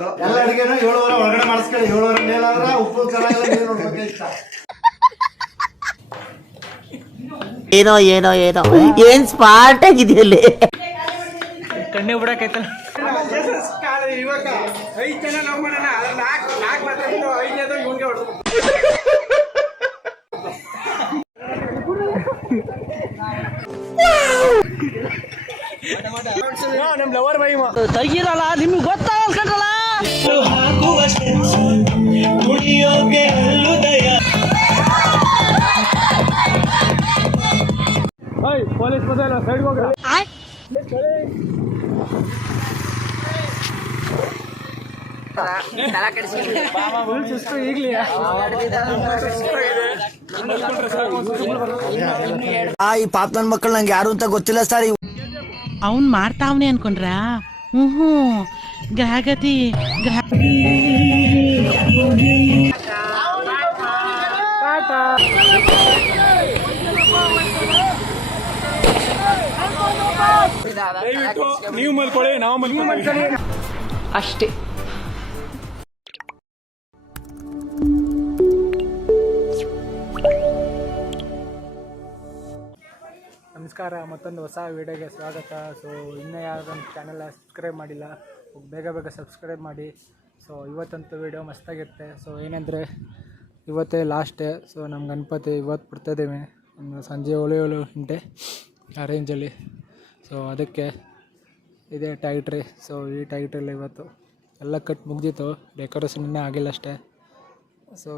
ಎಲ್ಲ ಅಡಿಗೆನ 7 ಒಳಗಡೆ ಮಾಡಿಸ್ಕೊಳ್ಳಿ. 7 ಮೇಲಾದ್ರೆ ಉಪ್ಪು ಚೆನ್ನಾಗಿಲ್ಲ, ನೀರು ನೋಡ್ಬೇಕು ಇಷ್ಟ. ಏನೋ ಏನೋ ಏನೋ ಏನ್ ಸ್ಮಾರ್ಟ್ ಆಗಿದೆಯಲ್ಲಿ ಕಣ್ಣೆ ಬಿಡಕೈತಲ್ಲ. ಇವಾಗ 5 ಜನ ನಾವು ಮಾಡೋಣ, ಅದ್ರ 4 ಮಾತ್ರ 5ನೇದು ಇವನ್ಗೆ ಹೊಡ್ದು. ನಮ್ ಲವರ್ ಬೈ ತೆಗಿರಲ್ಲ, ನಿಮ್ಗೆ ಗೊತ್ತಾಗಲ್ಲ ಕಣ್ರಲ್ಲ. ಪೊಲೀಸ್ ಬಂದ ಸೈಡ್ ಹೋಗ್ರ. ಈ ಪಾಪ ನನ್ ಮಕ್ಕಳು ನಂಗೆ ಯಾರು ಅಂತ ಗೊತ್ತಿಲ್ಲ ಸರ್. ಅವನ್ ಮಾಡ್ತಾವನೆ ಅನ್ಕೊಂಡ್ರ. ಗ್ರಹಗತಿ ನೀವು ಮಲ್ಕೊಳ್ಳಿ, ನಾವು ಮಲ್ಕೊಳ್ಳಿ ಅಷ್ಟೇ. ನಮಸ್ಕಾರ, ಮತ್ತೊಂದು ಹೊಸ ವಿಡಿಯೋಗೆ ಸ್ವಾಗತ. ಸೊ ಇನ್ನೂ ಯಾವ್ದೊಂದು ಚಾನಲ್ ಸಬ್ಸ್ಕ್ರೈಬ್ ಮಾಡಿಲ್ಲ, ಬೇಗ ಸಬ್ಸ್ಕ್ರೈಬ್ ಮಾಡಿ. ಸೊ ಇವತ್ತಂತೂ ವಿಡಿಯೋ ಮಸ್ತಾಗಿರುತ್ತೆ. ಸೊ ಏನಂದರೆ ಇವತ್ತೇ ಲಾಸ್ಟ್ ಡೇ. ಸೊ ನಮ್ಮ ಗಣಪತಿ ಇವತ್ತು ಬಿಡ್ತಾಯಿದ್ದೀವಿ ಸಂಜೆ 7 ಗಂಟೆ ಆ ರೇಂಜಲ್ಲಿ. ಸೊ ಅದಕ್ಕೆ ಇದೇ ಟ್ಯಾಕ್ಟ್ರಿ. ಸೊ ಈ ಟ್ಯಾಕ್ಟ್ರಿಯಲ್ಲಿ ಇವತ್ತು ಎಲ್ಲ ಕಟ್ ಮುಗ್ದಿತ್ತು, ಡೆಕೋರೇಷನ್ ಇನ್ನೂ ಆಗಿಲ್ಲ ಅಷ್ಟೇ. ಸೊ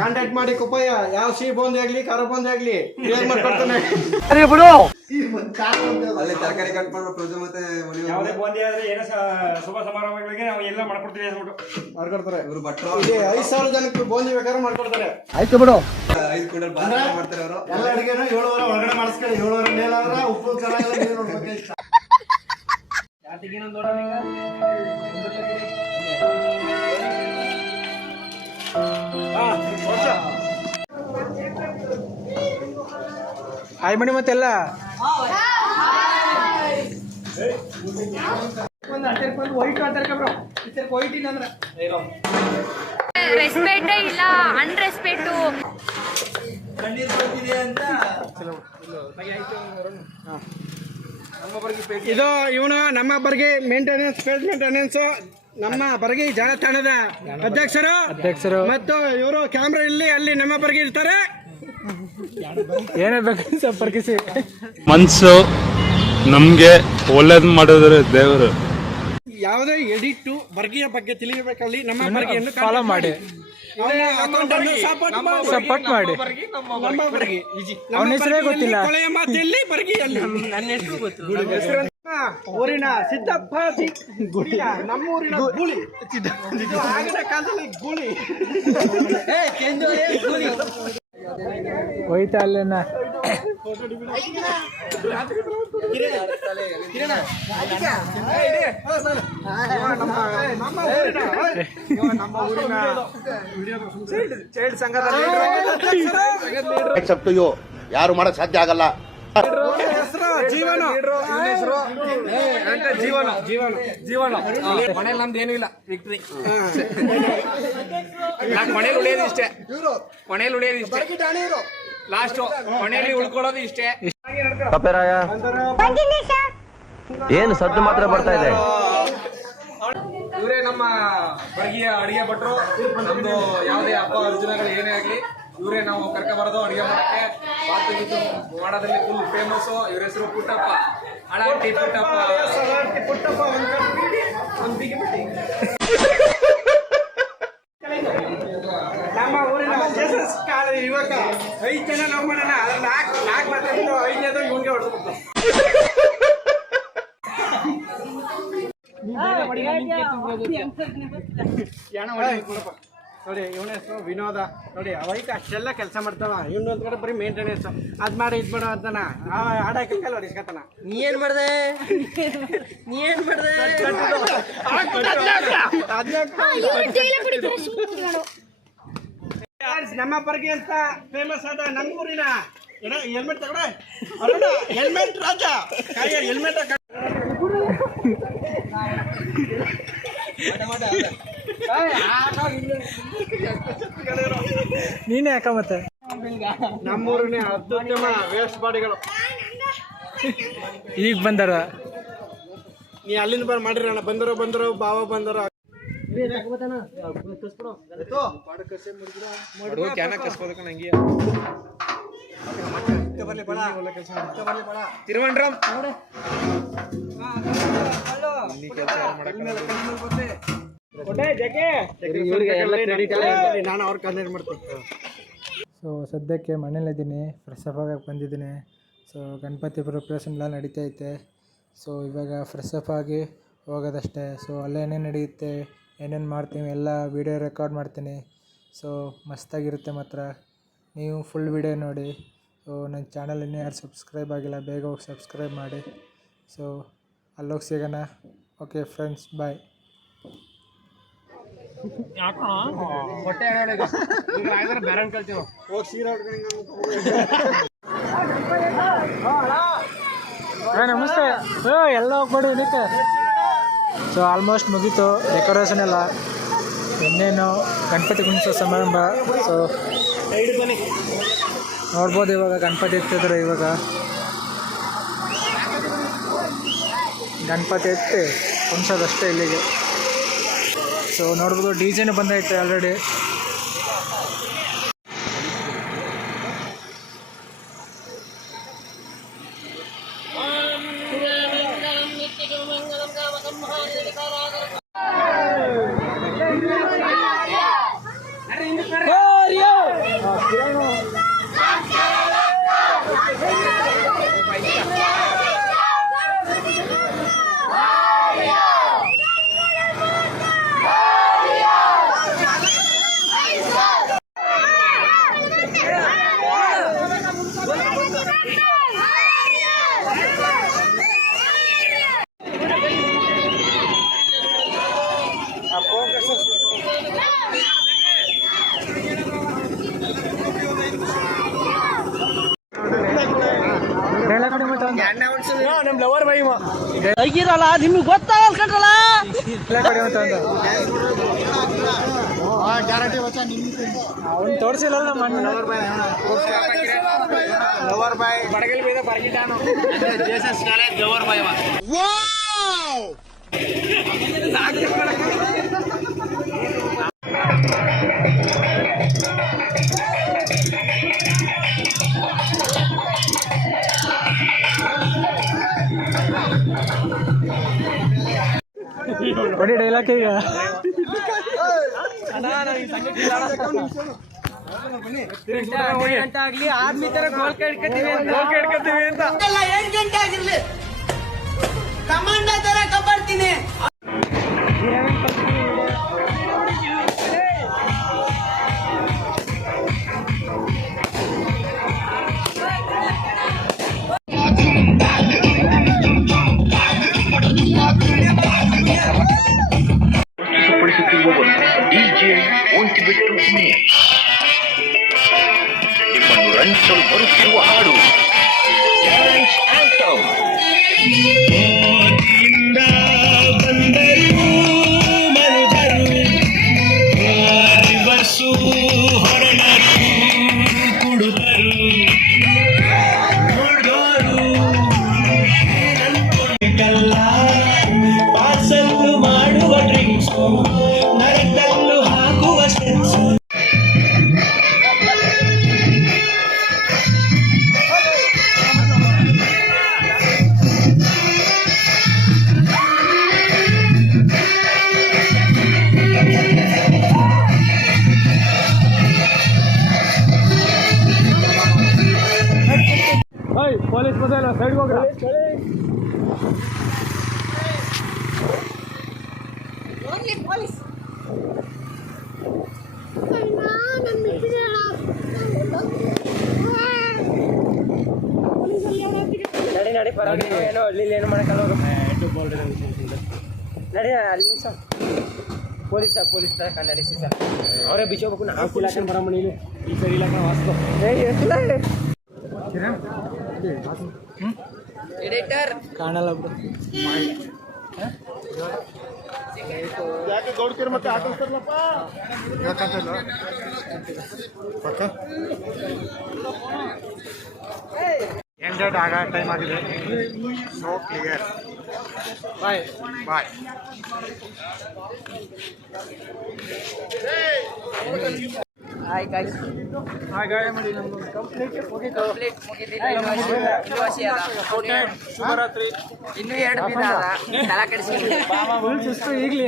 ಕಾಂಟ್ಯಾಕ್ಟ್ ಮಾಡಿ ಕುಪ್ಪಯ್ಯ, ಯಾವ ಸಿಹಿ ಬೋಂದಿ ಆಗ್ಲಿ ಖಾರ ಬೋಂದಿ ಆಗ್ಲಿ ಮಾಡ್ಕೊಡ್ತಾನೆ. ಅಲ್ಲಿ ತರಕಾರಿ ಕಟ್ ಮಾಡೋ ಪ್ರೊಜೆ ಮತ್ತೆ ಯಾವುದೇ ಬೋಂದಿ ಆದ್ರೆ ಏನೋ ಶುಭ ಸಮಾರಂಭಗಳಿಗೆ ನಾವು ಎಲ್ಲ ಮಾಡ್ಕೊಡ್ತೀವಿ ಅಂದ್ಬಿಟ್ಟು ಮಾಡ್ಕೊಡ್ತಾರೆ. ಇವರು ಭಟ್ರು 5,000 ಜನಕ್ಕೆ ಬೋಂದಿ ಬೇಕಾದ್ರೆ ಮಾಡ್ಕೊಡ್ತಾರೆ. ಆಯ್ತು ಬಿಡು. 5 ಕ್ವಿಂಟಲ್ ಬಾಳೆ ಮಾಡ್ತಾರೆ ಅವರು. ಎಲ್ಲ ಅಡಿಗೆನ 7 ಒಳಗಡೆ ಮಾಡಿಸ್ಕೊಳ್ಳಿ. 7 ಮೇಲಾದ್ರೆ ಉಪ್ಪು ಚೆನ್ನಾಗಿಲ್ಲ, ನೀರು ನೋಡ್ಬೇಕು ಇಷ್ಟ. ಆಯ್ ಮಣಿ ಮತ್ತೆಲ್ಲ ರೆಸ್ಪೆಕ್ಟೇ ಇಲ್ಲ, ಅನ್ರೆಸ್ಪೆಕ್ಟು. ಇದು ಇವನು ನಮ್ಮ ಬರ್ಗಿ ಮೇಂಟೆನೆನ್ಸ್ ನಮ್ಮ ಬರ್ಗಿ ಜಾಲತಾಣದ ಅಧ್ಯಕ್ಷರು ಮತ್ತು ಇವರು ಕ್ಯಾಮ್ರಾ ಇಲ್ಲಿ ಅಲ್ಲಿ ನಮ್ಮ ಬರ್ಗಿ ಇರ್ತಾರೆ. ಏನೇ ಬೇಕು ಸಂಪರ್ಕಿಸಿ. ಮನ್ಸು ನಮ್ಗೆ ಒಳ್ಳೇದ್ ಮಾಡಿದ್ರೆ ದೇವರು. ಯಾವುದೇ ಎಡಿಟ್ ಬರ್ಗಿಯ ಬಗ್ಗೆ ತಿಳಿಯಬೇಕಲ್ಲಿ ನಮ್ಮ ಬರ್ಗಿಯನ್ನು ಫಾಲೋ ಮಾಡಿ, ಸಪೋರ್ಟ್ ಮಾಡಿ. ನಮ್ಮ ಬರ್ಗಿ ಅವನ ಹೆಸರೇ ಗೊತ್ತಿಲ್ಲ. ಕೊಳೆಯ ಮಾತಿಯಲ್ಲಿ ಬರ್ಗಿಯಲ್ಲಿ ನನ್ನ ಹೆಸರು ಗೊತ್ತಿಲ್ಲ. ಊರಿನ ಸಿದ್ದಪ್ಪ ಗುಳಿಯ, ನಮ್ಮೂರಿನ ಗೂಳಿ. ಆಗಿನ ಕಾಲದಲ್ಲಿ ಗೂಳಿ ಹೋಯ್ತಾ ಅಲ್ಲೇನ. ಚೈಲ್ಡ್ ಸಂಘದಲ್ಲಿ ಯಾರು ಮಾಡಕ್ ಸಾಧ್ಯ ಆಗಲ್ಲ. ಮನೇಲಿ ನಮ್ದು ಏನೂ ಇಲ್ಲ, ವಿಕ್ಟ್ರಿ. ಮನೇಲಿ ಉಳಿಯೋದು ಇಷ್ಟೇ, ಲಾಸ್ಟ್ ಮನೆಯಲ್ಲಿ ಉಳ್ಕೊಳ್ಳೋದು ಇಷ್ಟೇ. ಏನು ಸದ್ದು ಮಾತ್ರ ಬರ್ತಾ ಇದೆ. ಇವರೇ ನಮ್ಮ ಬರ್ಗಿಯ ಅಡಿಗೆ ಭಟ್ರು. ನಮ್ದು ಯಾವುದೇ ಹಬ್ಬ ಅರ್ಜುನಗಳು ಏನೇ ಆಗ್ಲಿ ಇವರೇ ನಾವು ಕರ್ಕೊಬಾರದು ಅಡಿಗೆ ಮಾಡಕ್ಕೆ. ಬಾತು ಗೀತು ಮಾಡೋದ್ರಲ್ಲಿ ಫುಲ್ ಫೇಮಸ್. ಇವ್ರ ಹೆಸರು ಪುಟ್ಟಪ್ಪ, ಹಳಾಟಿ ಪುಟ್ಟಪ್ಪ. ನಮ್ಮ ಊರಿನ ಇವಾಗ 5 ಜನ ನಾವು ಮಾಡೋಣ, ಅದ್ರ 4 ಮಾತ್ರ 5ನೇದು ಇವನ್ಗೆ ಹೊಡ್ದು. ನೋಡಿ ಇವನ ಹೆಸರು ವಿನೋದ. ನೋಡಿ ಅವೈಕ ಅಷ್ಟೆಲ್ಲ ಕೆಲಸ ಮಾಡ್ತಾವ. ಇವನು ಒಂದ್ ಕಡೆ ಬರೀ ಮೇಂಟೆನೆನ್ಸ್, ಅದ್ ಮಾಡಿ ಇದ್ ಮಾಡ ಅಂತಾನ. ಆಡಾಕಲ್ಲ ಹೊಡಿಸ್ಕತಾನ. ನೀ ಏನ್ ಮಾಡ್ದೆ? ನಮ್ಮ ಬರ್ಗಿ ಅಂತ ಫೇಮಸ್ ಆದ ನಮ್ಮೂರಿನ ಹೆಲ್ಮೆಟ್ ತಗೊಳ್ಳೆ ಅಲ್ಲ ಹೆಲ್ಮೆಟ್ ರಾಜ ಹೆಲ್ಮೆಟ್ ನೀನೇ ಯಾಕ ಮತ್ತೆ ನಮ್ಮೂರಿನ ಅತ್ಯುತ್ತಮ ವೇಸ್ಟ್ ಬಾಡಿಗಳು ಈಗ ಬಂದಾರ. ನೀ ಅಲ್ಲಿಂದ ಮಾಡಿರಣ್ಣ ಬಂದರು ಬಾವ ಬಂದರು ತಿರುವಂಡ್ರಂ ನಾನು ಅವ್ರ ಕಂಪ್ಲೇಂಟ್ ಮಾಡ್ತೀನಿ. ಸೊ ಸದ್ಯಕ್ಕೆ ಮನೇಲಿದ್ದೀನಿ, ಫ್ರೆಶ್ ಅಪ್ ಆಗಕ್ಕೆ ಬಂದಿದ್ದೀನಿ. ಸೊ ಗಣಪತಿ ಪ್ರಿಪ್ರೇಷನ್ ಎಲ್ಲ ನಡೀತಾ ಐತೆ. ಸೊ ಇವಾಗ ಫ್ರೆಶ್ ಅಪ್ ಆಗಿ ಹೋಗೋದಷ್ಟೇ. ಸೊ ಅಲ್ಲೇ ಏನೇನು ನಡೆಯುತ್ತೆ, ಏನೇನು ಮಾಡ್ತೀವಿ ಎಲ್ಲ ವೀಡಿಯೋ ರೆಕಾರ್ಡ್ ಮಾಡ್ತೀನಿ. ಸೊ ಮಸ್ತಾಗಿರುತ್ತೆ ಮಾತ್ರ. ನೀವು ಫುಲ್ ವೀಡಿಯೋ ನೋಡಿ. ಸೊ ನನ್ನ ಚಾನಲ್ ಇನ್ನೂ ಯಾರು ಸಬ್ಸ್ಕ್ರೈಬ್ ಆಗಿಲ್ಲ, ಬೇಗ ಹೋಗಿ ಸಬ್ಸ್ಕ್ರೈಬ್ ಮಾಡಿ. ಸೊ ಅಲ್ಲೋಗಿ ಸಿಗೋಣ. ಓಕೆ ಫ್ರೆಂಡ್ಸ್, ಬಾಯ್. ನಮಸ್ತೆ. ಎಲ್ಲ ಹೋಗ್ಬೇಡಿ ಇದಕ್ಕೆ. ಸೊ ಆಲ್ಮೋಸ್ಟ್ ಮುಗೀತು ಡೆಕೋರೇಷನ್ ಎಲ್ಲ. ಇನ್ನೇನು ಗಣಪತಿ ಕುಣಿಸೋ ಸಮಾರಂಭ. ಸೊ ನೋಡ್ಬೋದು ಇವಾಗ ಗಣಪತಿ ಎತ್ತಿದ್ರೆ ಇವಾಗ ಗಣಪತಿ ಎತ್ತಿ ಕುಣಿಸೋದಷ್ಟೇ ಇಲ್ಲಿಗೆ. ಸೊ ನೋಡ್ಬೋದು ಡಿಜೆನೂ ಬಂದೈತೆ ಆಲ್ರೆಡಿ. ನಿಮ್ಗೆ ಗೊತ್ತಾಗಲ್ಲ ಕಣ್ರಲ್ಲ. ಅವ್ನು ತೋರಿಸಿಲ್ಲ ನಮ್ಮ ಅಣ್ಣ. ಕೊಡಿ ಡೈಲಾಗ್ ಈಗ. ಆಗ್ಲಿ ಆರ್ಮಿ ತರ ಗೋಲ್ ಕೇಳ್ಕೊತೀವಿ ಅಂತ 8 ಗಂಟೆ ಆಗಿರ್ಲಿ, ಕಮಾಂಡ ತರ ಕಬಡ್ತೀನಿ. ನಿಮ್ಮನ್ನು ರಂಜಿಸಲು ಬರುತ್ತಿರುವ ಹಾಡು ಡ್ಯಾನ್ಸ್ ಆಂಥಮ್. ಮಾಡುವ ಡ್ರಿಂಕ್ಸು, ನರಕಲ್ಲು ಹಾಕುವ ಸ್ಟೆಪ್ಸು. ಪೊಲೀಸ್ ಬಂದಿಲ್ಲ, ಸೈಡ್ ಹೋಗ್ರ. ನಡಿ ನಡಿ ಪರವಾಗಿಲ್ಲ, ಏನೋ ಅಲ್ಲಿ ಏನು ಮಾಡಕ್ಕಲ್ಲ ಅವರು. ನಡಿ ಅಲ್ಲಿ ಸರ್ ಪೊಲೀಸ್ ತರ ಕನ್ನಡಿ ಸರ್ ಅವರೇ ಬಿಚ್ಚೋಬೇಕು. ನಾವು ಇಲಾಖೆ ಬರಮಣಿ ಈ ಸರಿ ಇಲಾಖೆ ವಾಸ್ತು ಕಾಣಲ್ಲ ಬಿಡು. ಎಂಡೆಡ್ ಆಗ ಟೈಮ್ ಆಗಿದೆ. So clear. Bye. Bye. Hi ಗಾಯ ಮಾಡಿ ನಮ್ದು ಕಂಪ್ಲೀಟ್ ಮುಗೀತು. ಶುಭರಾತ್ರಿ. ಇನ್ನು 2 ದಿನ ತಲೆ ಕೆಡಿಸ್ಕೊಂಡು ಫುಲ್ ಸುಸ್ತು ಈಗಲೇ.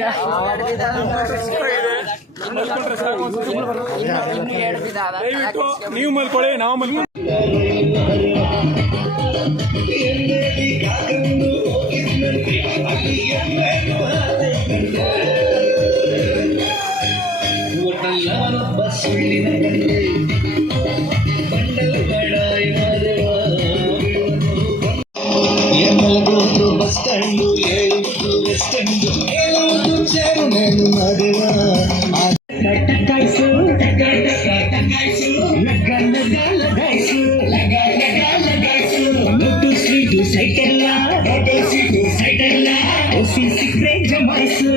ನೀವು ಮಲ್ಕೊಳ್ಳಿ, ನಾವು ಮಲ್ಕೊಳ್ಳಿ. Bus stand bus stand chairman ಮದುವ ಟಕಾಯ್ಸು ಟಕಾಯ್ಸು ಲಗಾಯ್ಸು ದೊಡ್ಡ ಸ್ವೀಟು ಸೈಟೆಲ್ಲ ಸಿಕ್ರೆ ಜಮಾಯ್ಸು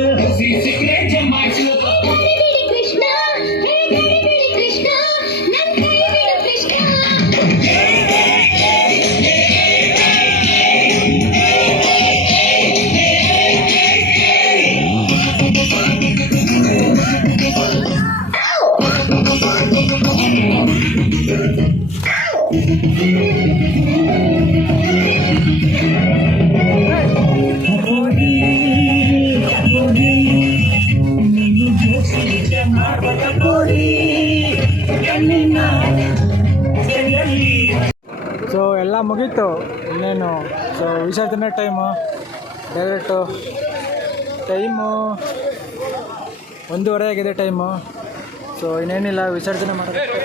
ಸೊ ಎಲ್ಲ ಮುಗೀತು, ಇನ್ನೇನು. ಸೊ ವಿಸರ್ಜನೆ ಟೈಮು ಡೈರೆಕ್ಟು ಟೈಮು 1:30 ಆಗಿದೆ ಟೈಮು. ಸೊ ಇನ್ನೇನಿಲ್ಲ, ವಿಸರ್ಜನೆ ಮಾಡಬೇಕು.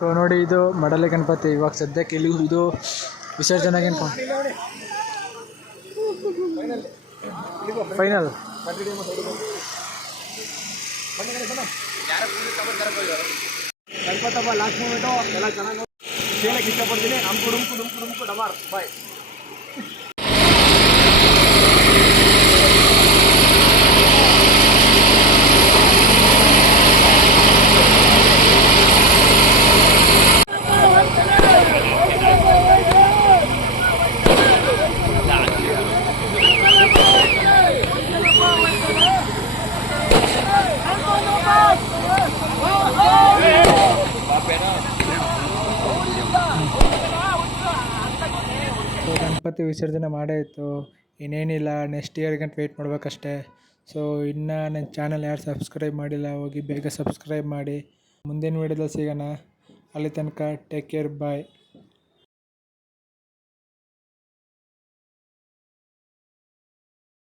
ಸೊ ನೋಡಿ, ಇದು ಮಡಲೆ ಗಣಪತಿ. ಇವಾಗ ಸದ್ಯಕ್ಕೆ ಇಲ್ಲಿ ಇದು ವಿಸರ್ಜನೆಗೆ ಫೈನಲ್. ಗಣಪತಪ್ಪ ಲಾಸ್ಟ್ ಮೂಮೆಂಟು ಎಲ್ಲ ಚೆನ್ನಾಗಿ ಕೇಳಕ್ಕೆ ಇಷ್ಟಪಡ್ತೀನಿ. ಡುಮ್ಕು ಡಮಾರ್ ಬಾಯ್. ಸೊ ಗಣಪತಿ ವಿಸರ್ಜನೆ ಮಾಡೇ ಇತ್ತು, ಇನ್ನೇನಿಲ್ಲ. ನೆಕ್ಸ್ಟ್ ಇಯರ್ ಗಂಟೆ ವೆಯ್ಟ್ ಮಾಡಬೇಕಷ್ಟೇ. ಸೊ ಇನ್ನು ನನ್ನ ಚಾನಲ್ ಯಾರು ಸಬ್ಸ್ಕ್ರೈಬ್ ಮಾಡಿಲ್ಲ, ಹೋಗಿ ಬೇಗ ಸಬ್ಸ್ಕ್ರೈಬ್ ಮಾಡಿ. ಮುಂದಿನ ವೀಡಿಯೋದಲ್ಲಿ ಸಿಗೋಣ. ಅಲ್ಲಿ ತನಕ ಟೇಕ್ ಕೇರ್, ಬಾಯ್.